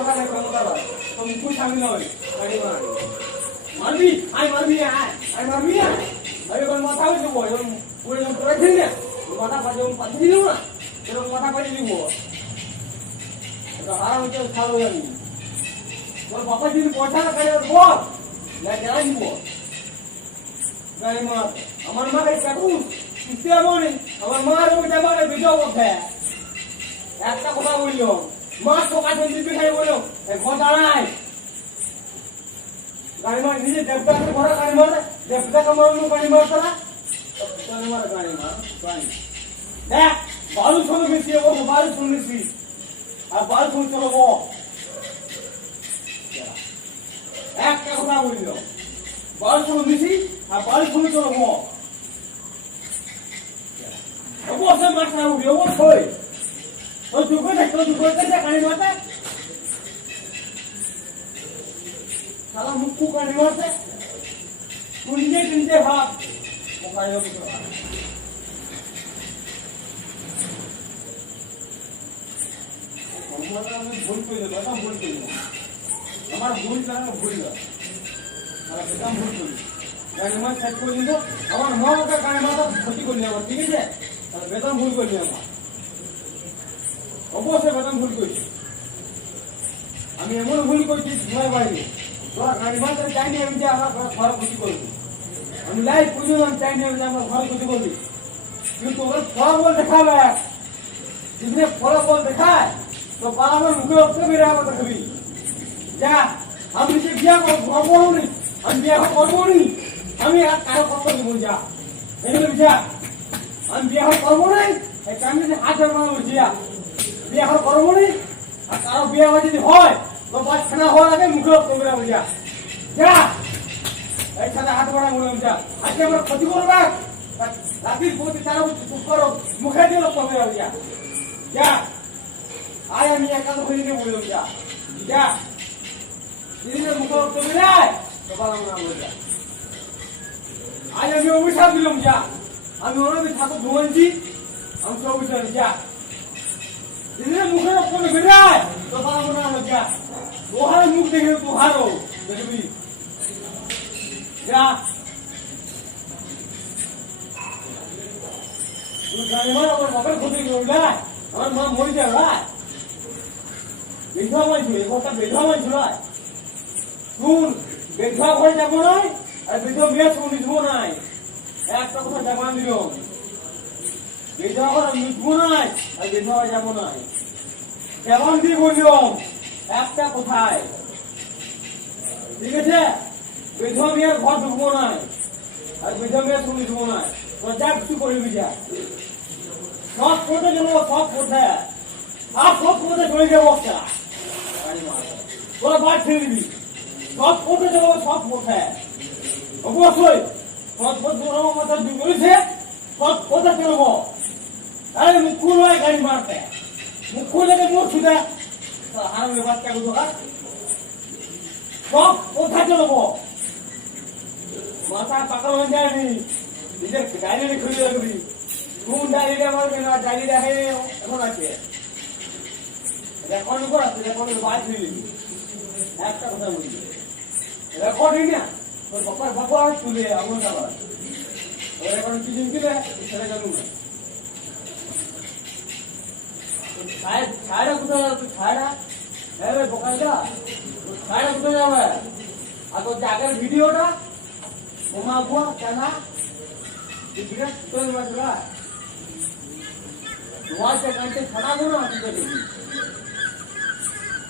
কথা নাই কথা বল তুমি কুছ আমি নয় গাড়ি মারবি আই মারবি আই মারবি আরে কোন মাথা হইছে বই পুরো জন করে দিন না মাথা পাজে পাঁচ দিন না এরকম মাথা পাজে দিব এটা আরাম করে খালো জানি তোর বাবা যদি পয়সা না করে বল না জানা দিব গাড়ি মার আমার মা এই কাকু কিস্তি আমনি আমার মার ওইটা মানে বিজয় করতে একটা কথা বললো মা ঠোকা দিবি খাই বললো কথা নাই গাড়ি মার নিজে দেবদাকে ঘরে গাড়ি মার দেবদাকে মারলো গাড়ি মারতো না গাড়ি মার গাড়ি দেখ বালু শুনে বেশি ও বালু শুনেছি আর বালু শুনে চলো ও একটা কথা বললো বালু শুনে বেশি আর বালু শুনে চলো ও অবশ্যই মাথা উঠবে অবশ্যই ও দুটো দেখো দুটো দেখে গাড়ি মারতে সারা মুখু গাড়ি মারতে কুঞ্জে কিনতে ভাব মোকাইল কিছু আমি ভুল করে দেবো একদম ভুল করে দেবো আমার ভুল কারণ ভুল আর একদম ভুল করি গাড়ি মার সেট করে দিব আমার মা ওকে গাড়ি মাথা ক্ষতি করলি আমার ঠিক আছে তাহলে বেতন ভুল করলি আমার অবশ্যই বেতন ভুল করছি আমি এমন ভুল করছি তোমার বাইরে তোরা গাড়ি মারতে চাইনি আমি যে আমার ঘর ক্ষতি করবি আমি লাইভ পুজো আমি চাইনি আমি আমার ঘর ক্ষতি করবি কিন্তু ওরা ফলাফল দেখাবে যদি ফলাফল দেখায় তো আমার মুখে রক্ত বেড়ে আমার দেখবি যা আমি যে বিয়া করবো নি আমি বিয়া করবো নি আমি আর কারো কষ্ট দিব যা এগুলো যা আমি বিয়া করবো না আমি যে হাত ধরে বলছি বিয়া করবো নি আর কারো বিয়া যদি হয় তো বাচ্চা হওয়ার আগে মুখে রক্ত বেড়ে বলি যা এই সাথে হাত বাড়া বললাম যা আজকে আমার ক্ষতি করবে রাত্রির প্রতি তারা চুপ করো মুখে দিয়ে রক্ত বেড়ে বলি যা আয় আমি একা তো হয়ে বললাম যা যা দিদিনের মুখে রক্ত বেড়ে তো পারলাম না বলে যা আজ আমি অভিশাপ দিলাম যা আমি ওনাদের ঠাকুর ধোয়াইছি আমি সব অভিশাপ যা দিদিনের মুখে রক্ত বেড়ে তো পারলাম না বলে যা তোহার মুখ দেখে তোহারও দেখবি যা আমার বাপের ক্ষতি করবে আমার মা মরে যাবে বেধা মাইছিল এই কথা বেধা মাইছিল শুন বেধা ঘরে যাবো নাই আর বেধা মেয়ে মিশবো নাই একটা কথা জামান দিল বেধা ঘরে মিশবো নাই আর বেধা ঘরে যাবো নাই কেমন দিয়ে বললাম একটা কোথায় ঠিক আছে বেধা মেয়ের ঘর ঢুকবো নাই আর বেধা মেয়ে মিশবো নাই তোর যা কিছু করবি যা সব কোথায় গেল সব কোথায় আর সব কোথায় চলে যাবো একটা তোরা বাদ ছেড়ে দিবি সব কোথায় যাবো সব কোথায় অবশ্যই সব মাথা বলেছে সব কোথায় চলবো আরে মুখ নয় গাড়ি মারতে মুখ লেগে মোট ছুটে আরামে বাচ্চা গুলো সব কোথায় চলবো মাথা পাকাল হয়ে যায়নি নিজের ডায়েরি খুলে রাখবি কোন ডায়েরিটা মারবে না ডায়েরিটা এখন আছে রেকর্ড করা রেকর্ড বাইর হয়ে নিবি একটা কথা বলবি রেকর্ডিং না তোর বাপার বাবা তুলে এমন যাবার রেকর্ড কি দিলে সেটা জানুন না ছায়রা কোথায় যাবে ছায়রা হ্যাঁ ভাই বোকাইটা ছায়রা কোথায় যাবে আর তোর আগের ভিডিওটা বোমা বুয়া কেনা বিরাট তোর বাজরা ওয়াচে কানতে ছাড়া গো না ঠিক আছে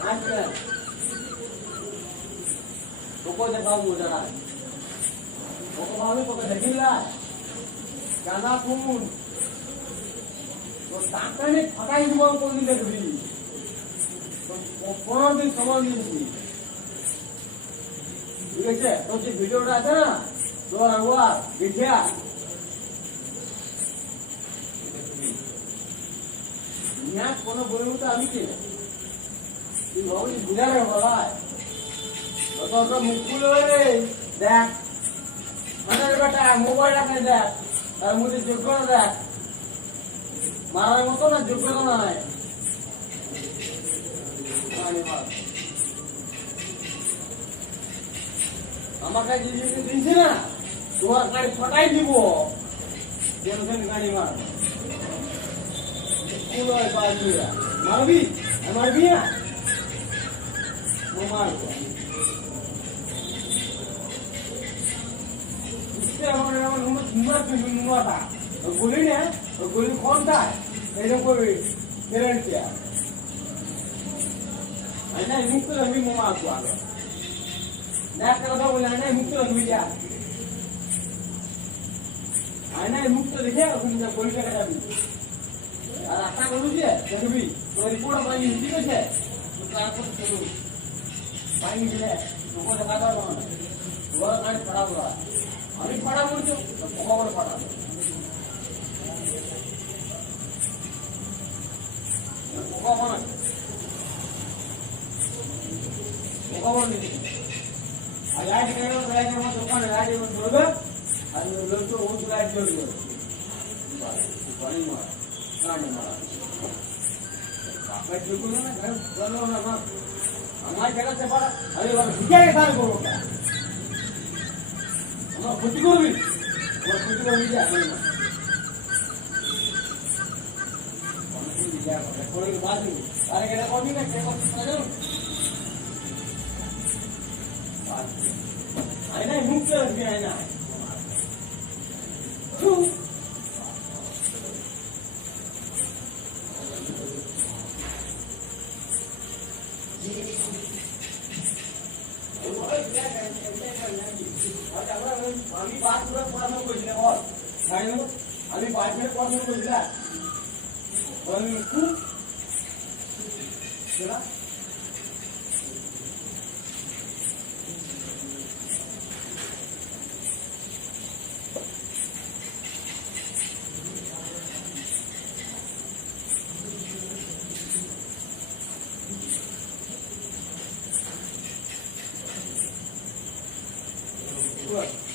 আচ্ছা তোকে দেখাও মজা না তোকে ভাবে তোকে দেখিলা গানা কোন তোর টাকানে ফাটাই দিব কোনদিন দেখবি 15 দিন সময় দিয়েছি ঠিক আছে তোর যে ভিডিওটা আছে না তোর আবার দেখিয়া কোনো বলবো তো আমি কে তুই ভাবলি বুঝাবে বলায় তোর মুখ খুলে দেখ মানে বেটা মোবাইল রাখে দেখ তার মধ্যে যোগ্যতা দেখ মারার মতো না যোগ্যতা নাই আমাকে যে জিনিস দিনছে না তোমার গাড়ি ফটাই দিব যেন গাড়ি মার মারবি মারবি না মারবো গুলি না গুলি কোনটা এরকম করবি গ্যারান্টি না মুক্ত রাখবি মোমা আসবো আগে না একটা কথা বলি না মুক্ত রাখবি যা আয়নায় মুক্ত দেখে ওখানে যা পরীক্ষাটা যাবি আর আশা করবি যে দেখবি তোর রিপোর্ট পাইনি ঠিক আছে তারপর চলুন পাইনি দিলে তোকে দেখা যাবে না তোমার গাড়ি খারাপ করা আমি ফাটা বলছো পোকা বলে ফাটাবো পোকা মানে পোকা বলে আর লাইট কেন লাইটের মধ্যে দোকানে লাইটের মধ্যে ধরবে আর লোক ওই লাইট জ্বলবে পানি মারা গাড়ি মারা বাপের ঢুকুলো না জানো না আমার জায়গাতে পারা আরে বাবা ভিখারি কাজ করবো আমার ক্ষতি করবি আমার ক্ষতি করবি যা আরে এটা করবি না আয়না মুখ রাখবি আয়না আমি 5 মিনিট পড়াশোনা করেছি না বল আমি 5 মিনিট পড়াশোনা করেছি না Look.